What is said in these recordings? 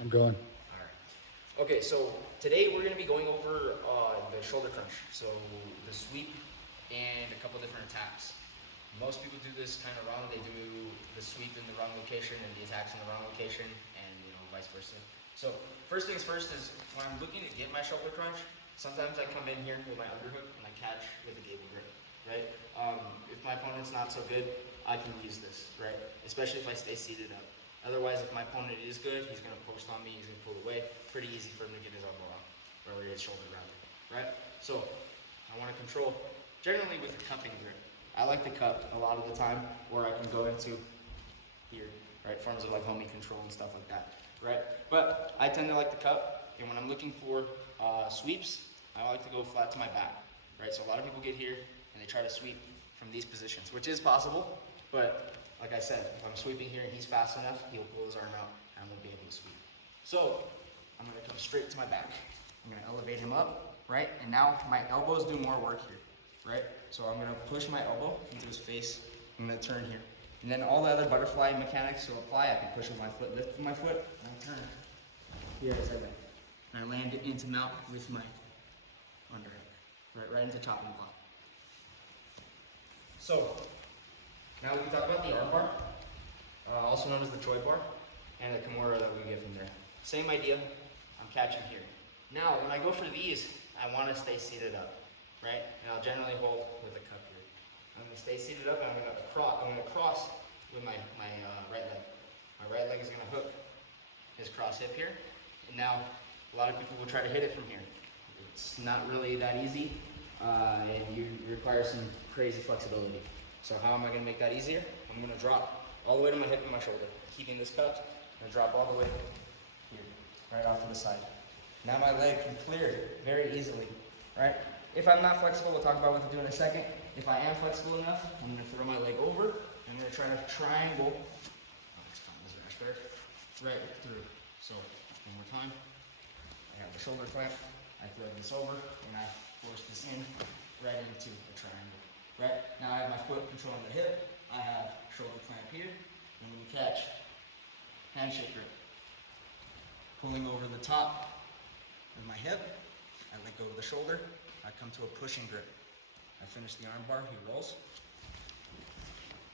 I'm going. All right. Okay, so today we're going to be going over the shoulder crunch. So the sweep and a couple different attacks. Most people do this kind of wrong. They do the sweep in the wrong location and the attacks in the wrong location, and vice versa. So first things first is when I'm looking to get my shoulder crunch, sometimes I come in here with my underhook and I catch with a gable grip, right? If my opponent's not so good, I can use this, right? Especially if I stay seated up. Otherwise, if my opponent is good, he's going to post on me, he's going to pull away. Pretty easy for him to get his elbow out, or his shoulder rather, right? So I want to control, generally with a cupping grip. I like to cup a lot of the time, or I can go into here, right? Forms of like homie control and stuff like that, right? But I tend to like to cup, and when I'm looking for sweeps, I like to go flat to my back, right? So a lot of people get here and they try to sweep from these positions, which is possible, but like I said, if I'm sweeping here and he's fast enough, he'll pull his arm out and I won't be able to sweep. So I'm gonna come straight to my back. I'm gonna elevate him up, right? And now my elbows do more work here, right? So I'm gonna push my elbow into his face. I'm gonna turn here. And then all the other butterfly mechanics will apply. I can push with my foot, lift with my foot, and I turn here as I go. And I land it into mount with my underhook, right into chopping block. So now we can talk about the arm bar, also known as the Choi bar, and the Kimura that we get from there. Same idea, I'm catching here. Now, when I go for these, I want to stay seated up, right? And I'll generally hold with the cup here. I'm going to stay seated up, and I'm going to cross with my right leg. My right leg is going to hook his cross hip here. And now, a lot of people will try to hit it from here. It's not really that easy, and you require some crazy flexibility. So how am I going to make that easier? I'm going to drop all the way to my hip and my shoulder, keeping this cupped. I'm going to drop all the way here, right off to the side. Now my leg can clear very easily, right? If I'm not flexible, we'll talk about what to do in a second. If I am flexible enough, I'm going to throw my leg over. I'm going to try to triangle, right through. So one more time. I have the shoulder clamp. I throw this over, and I force this in right into a triangle. Right? Now I have my foot controlling the hip. I have shoulder clamp here. And when you catch, handshake grip. Pulling over the top of my hip. I let go of the shoulder. I come to a pushing grip. I finish the arm bar. He rolls.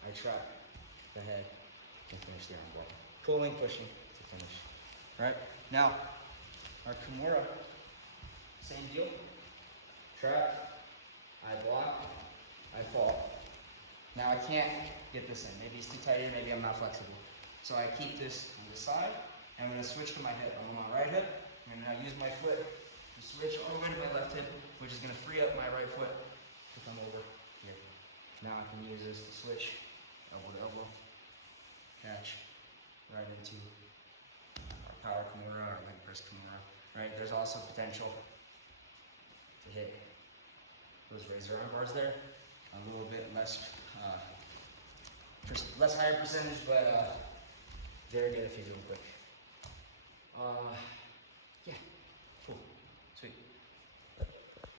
I trap the head and finish the arm bar. Pulling, pushing to finish. Right? Now, our Kimura, same deal. Trap. I block. I fall. Now I can't get this in. Maybe it's too tight here, maybe I'm not flexible. So I keep this on the side, and I'm going to switch to my hip. I'm on my right hip, and I use my foot to switch all the way to my left hip, which is going to free up my right foot to come over here. Now I can use this to switch elbow to elbow, catch right into our power Kimura, our leg press Kimura. Right? There's also potential to hit those razor arm bars there. A little bit less, less higher percentage, but very good if you do them quick.